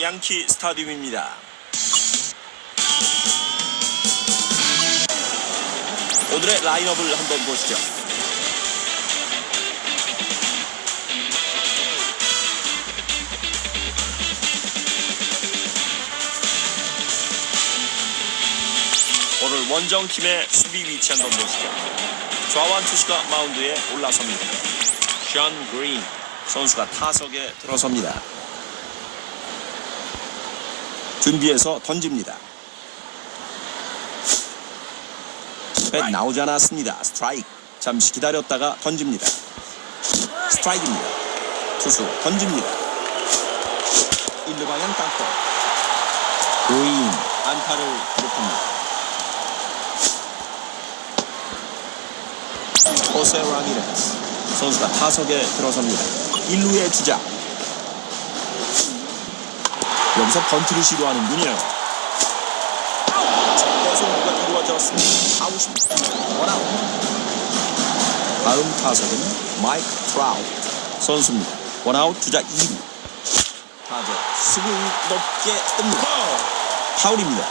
양키 스타디움입니다. 오늘의 라인업을 한번 보시죠. 오늘 원정팀의 수비 위치 한번 보시죠. 좌완 투수가 마운드에 올라섭니다. 션 그린 선수가 타석에 들어섭니다. 준비해서 던집니다. 뱃 나오지 않았습니다. 스트라이크. 잠시 기다렸다가 던집니다. 스트라이크입니다. 투수 던집니다. 1루 방향 땅볼. 그린 안타를 기록합니다. 호세 라미레스 선수가 타석에 들어섭니다. 1루의 주자. 여기서 번트를 시도하는군요. 첫대 송구가 이루어졌습니다. 아웃입니다. 다음 타석은 마이크 트라우트 선수입니다. 원아웃 주자 2루. 타자 스윙 높게 뜹니다. 파울입니다.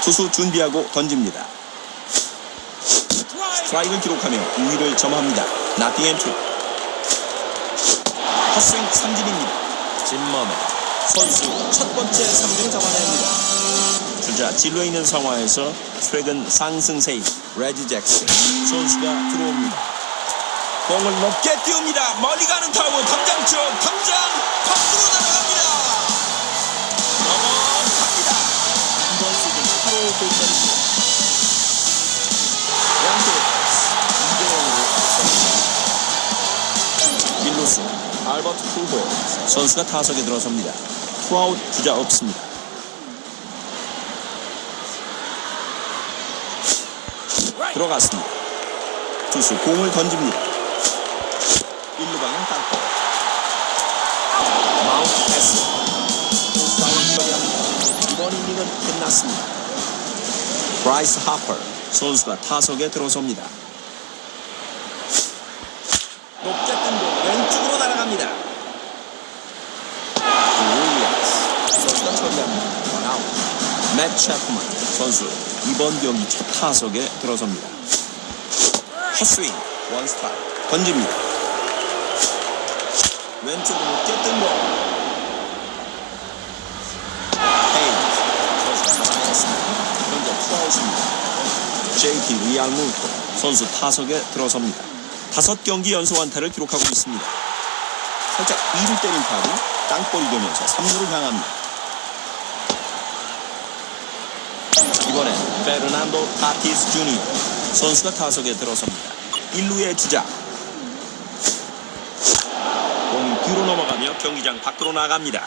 투수 준비하고 던집니다. 스트라이크를 기록하며 우위를 점합니다. 나띵 앤투. 헛스윙 삼진입니다. 진머맨 선수 첫 번째 삼진을 잡아냅니다. 주자 진로에 있는 상황에서 최근 상승세인 레지 잭슨 선수가 들어옵니다. 공을 높게 띄웁니다. 멀리 가는 타구 담장 쪽 담장 밖으로 날아갑니다. 넘어갑니다. 시즌 8호 골전입니다. 양대 2대 0으로 밀로스 알버트 풀보 선수가 타석에 들어섭니다. 투아웃 주자 없습니다. 들어갔습니다. 투수 공을 던집니다. 1루 방향 땅볼. 마운트 패스. 이번 이닝은 끝났습니다. 브라이스 하퍼 선수가 타석에 들어섭니다. 높게 뜬공 왼쪽으로 날아갑니다. 윌리엄스 선수가 처리합니다. 원아웃. 맷 체프만 선수 이번 경기 첫 타석에 들어섭니다. 헛스윙 원스타일 던집니다. 왼쪽으로. 현재 투아웃입니다. JT 리알무토 선수 타석에 들어섭니다. 다섯 경기 연속 안타를 기록하고 있습니다. 살짝 2루 때린 타구 땅볼이 되면서 3루를 향합니다. 이번엔 페르난도 타티스 주니어 선수가 타석에 들어섭니다. 1루의 주자 공이 뒤로 넘어가며 경기장 밖으로 나갑니다.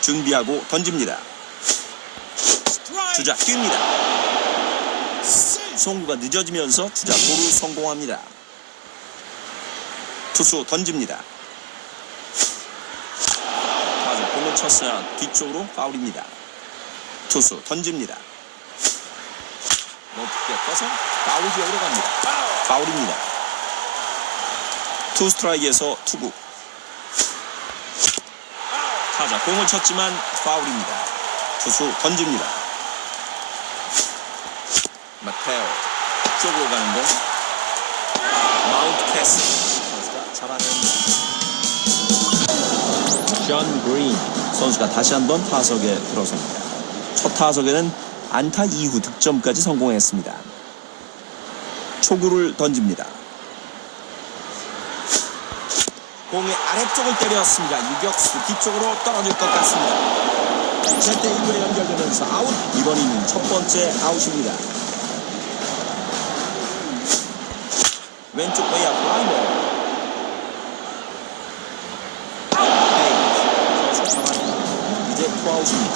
준비하고 던집니다. 주자 뜁니다. 송구가 늦어지면서 주자 도루 성공합니다. 투수 던집니다. 타자 공을 쳤으나 뒤쪽으로 파울입니다. 투수 던집니다. 높게 떠서 파울 지역으로 갑니다. 파울입니다. 투 스트라이크에서 투구. 타자 공을 쳤지만 파울입니다. 투수 던집니다. 마테오 쪽으로 가는데 마운트 캐스 선수가 잡아냅니다. 션 그린 선수가 다시 한번 타석에 들어섭니다. 첫 타석에는 안타 이후 득점까지 성공했습니다. 초구를 던집니다. 공의 아래쪽을 때렸습니다. 유격수 뒤쪽으로 떨어질 것 같습니다. 제때 1루에 연결되면서 아웃. 이번 이닝 첫 번째 아웃입니다. 왼쪽 외야 플라이볼. 선수 잡아냅니다. 이제 투아웃입니다.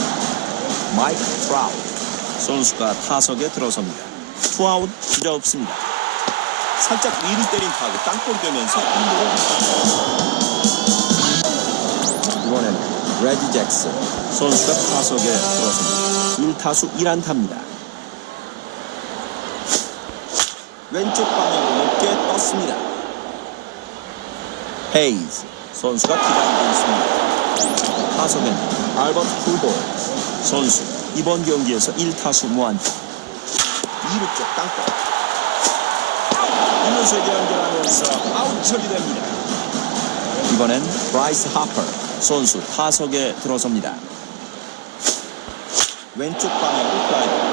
마이크 트라우 선수가 타석에 들어섭니다. 투아웃 주자 없습니다. 살짝 위로 때린 타구 땅볼 되면서 1루를 향합니다. 이번에는 레디 잭슨 선수가 타석에 들어섭니다. 1타수 1안타입니다. 왼쪽 방향으로 높게 떴습니다. 헤이즈 선수가 기다리고 있습니다. 타석엔 알버트 쿨볼 선수 이번 경기에서 1타수 무안타 2루 쪽 땅볼. 1루수에게 연결하면서 아웃 처리됩니다. 이번엔 브라이스 하퍼 선수 타석에 들어섭니다. 왼쪽 방향으로 플라이.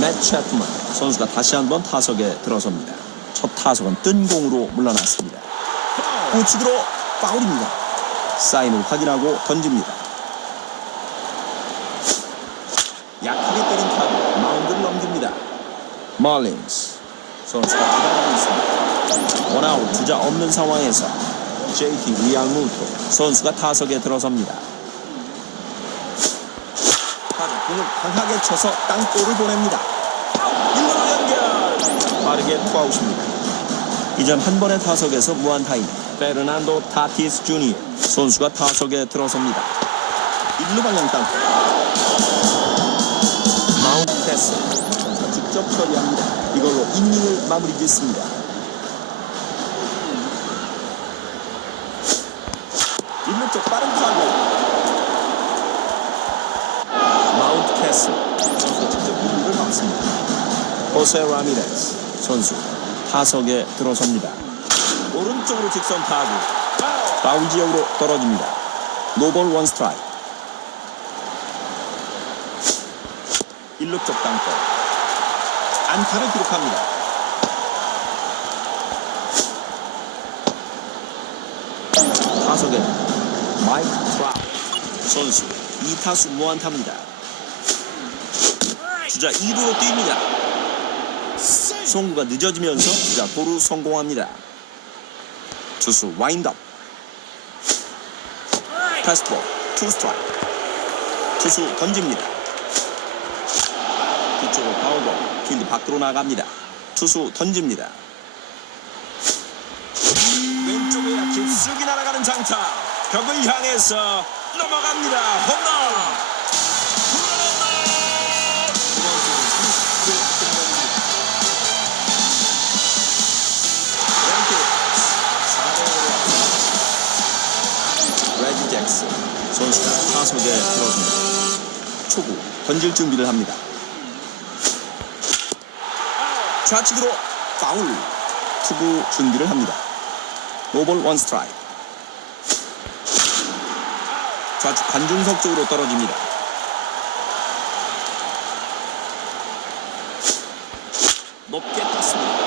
맷 채트먼 선수가 다시 한번 타석에 들어섭니다. 첫 타석은 뜬 공으로 물러났습니다. 우측으로 파울입니다. 사인을 확인하고 던집니다. 약하게 때린 타구 마운드를 넘깁니다. 말린스 선수가 기다리고 있습니다. 원아웃 주자 없는 상황에서 JT 리알무토 선수가 타석에 들어섭니다. 타자 공을 강하게 쳐서 땅볼을 보냅니다. 1루로 연결 빠르게 투아웃입니다. 이전 한 번의 타석에서 무안타인 페르난도 타티스 주니어 선수가 타석에 들어섭니다. 1루 방향 땅볼 마운트 패스 직접 처리합니다. 이걸로 이닝을 마무리 짓습니다. 1루 쪽 빠른 타구 마운트 캐슬 선수가 직접 1루를 막습니다. 호세 라미레스 선수 타석에 들어섭니다. 오른쪽으로 직선 타구 파울 지역으로 떨어집니다. 노볼 원 스트라이크 1루 쪽 땅볼 안타를 기록합니다. 타석에 마이크 트라우 선수 2타수 무안타입니다. 주자 2루로 뜁니다. 송구가 늦어지면서 주자 도루 성공합니다. 투수 와인드업 패스트볼 투 스트라이크 투수 던집니다. 뒤쪽으로 파울볼 필드 밖으로 나갑니다. 투수 던집니다. 왼쪽에 깊숙이 날아가는 장타 벽을 향해서 넘어갑니다. 홈런! 선수가 타석에 들어섭니다. 초구 던질 준비를 합니다. 좌측으로 파울 투구 준비를 합니다. 노볼 원 스트라이크 좌측 관중석 쪽으로 떨어집니다. 높게 떴습니다.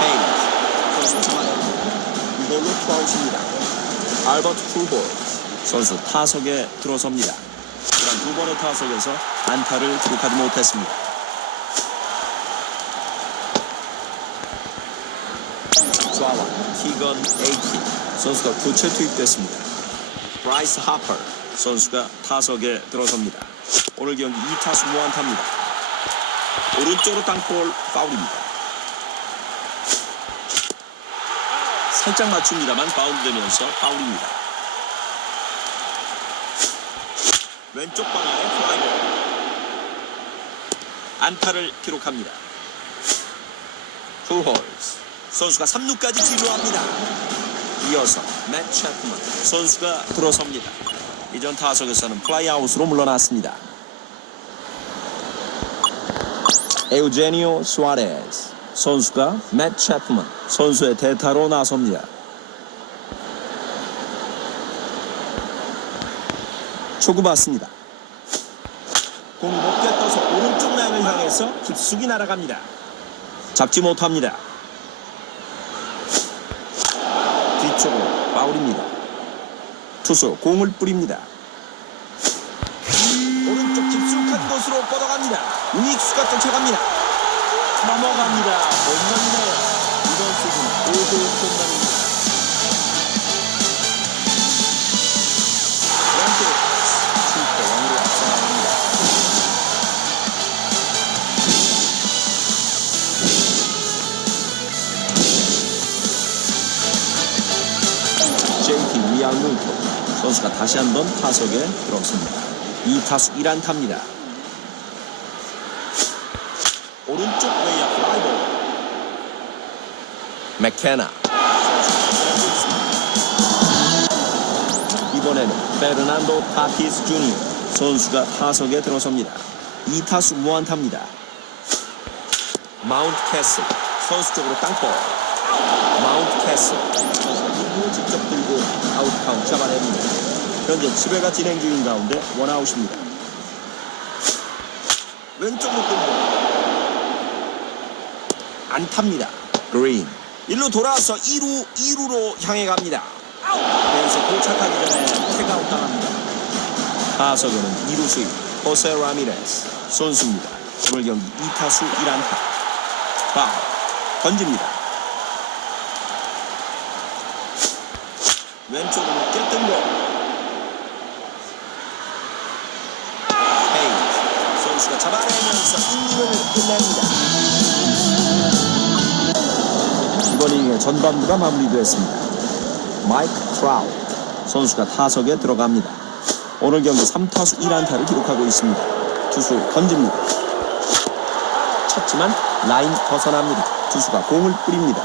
페이지 선수 잡아냅니다. 이걸로 투아웃입니다. 알버트 풀볼 선수 타석에 들어섭니다. 지난 두 번의 타석에서 안타를 기록하지 못했습니다. 좌완 키건 에이키 선수가 교체 투입됐습니다. 브라이스 하퍼 선수가 타석에 들어섭니다. 오늘 경기 2타수 무안타입니다. 오른쪽으로 땅볼 파울입니다. 살짝 맞춥니다만 바운드되면서 파울입니다. 왼쪽 방향의 플라이볼 안타를 기록합니다. 투홀스 선수가 3루까지 진루합니다. 이어서 맷 채트먼 선수가 들어섭니다. 이전 타석에서는 플라이아웃으로 물러났습니다. 에우제니오 수아레스 선수가 맷 채트먼 선수의 대타로 나섭니다. 초구 받습니다. 공이 높게 떠서 오른쪽 라인을 향해서 깊숙이 날아갑니다. 잡지 못합니다. 뒤쪽으로 파울입니다. 투수 공을 뿌립니다. 오른쪽 깊숙한 곳으로 뻗어갑니다. 우익수가 쫓아갑니다. 넘어갑니다. 홈런이네요. 이번 시즌 5호 홈런입니다. 왼쪽 7대 0으로 앞서 나갑니다. JT 미양문토 선수가 다시 한번 타석에 들어섭니다. 2타수 1안타입니다. 오른쪽 외야 플라이볼. 맥케나. 이번에는 페르난도 타티스 주니어 선수가 타석에 들어섭니다. 2타수 무안타입니다. 마운트 캐슬 선수 쪽으로 땅볼. 마운트 캐슬 이공을 직접 들고 아웃 카운트 잡아냅니다. 현재 7회가 진행 중인 가운데 원아웃입니다. 왼쪽으로 끌고 안 탑니다. 그린 1루 돌아서 2루 2루로 향해 갑니다. 벤스 도착하기 전에 태그아웃 당합니다. 타석에는 2루 수입 호세 라미레스 선수입니다. 오늘 경기 2타수 1안타. 바 던집니다. 왼쪽으로 깨뜬 거. 헤이즈 선수가 잡아내면서 이닝을 끝냅니다. 이닝의 전반부가 마무리되었습니다. 마이크 트라우 선수가 타석에 들어갑니다. 오늘 경기 3타수 1안타를 기록하고 있습니다. 투수 던집니다. 쳤지만 라인 벗어납니다. 투수가 공을 뿌립니다.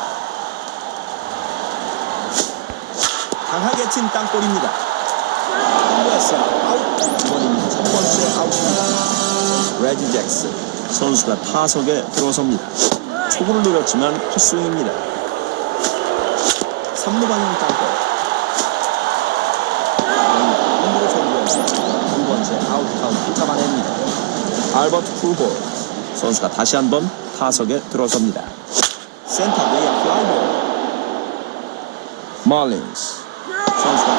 강하게 친 땅볼입니다. 1루에서 아웃. 이번 이닝 첫 번째 아웃입니다. 레지 잭슨 선수가 타석에 들어섭니다. 초구를 노렸지만 헛스윙입니다. 3루 방향 땅볼. 1루로 정리해서 두 번째 아웃 카운트 잡아냅니다. 알버트 풀볼 선수가 다시 한번 타석에 들어섭니다. 센터 외야 플라이볼. 말린스 선수가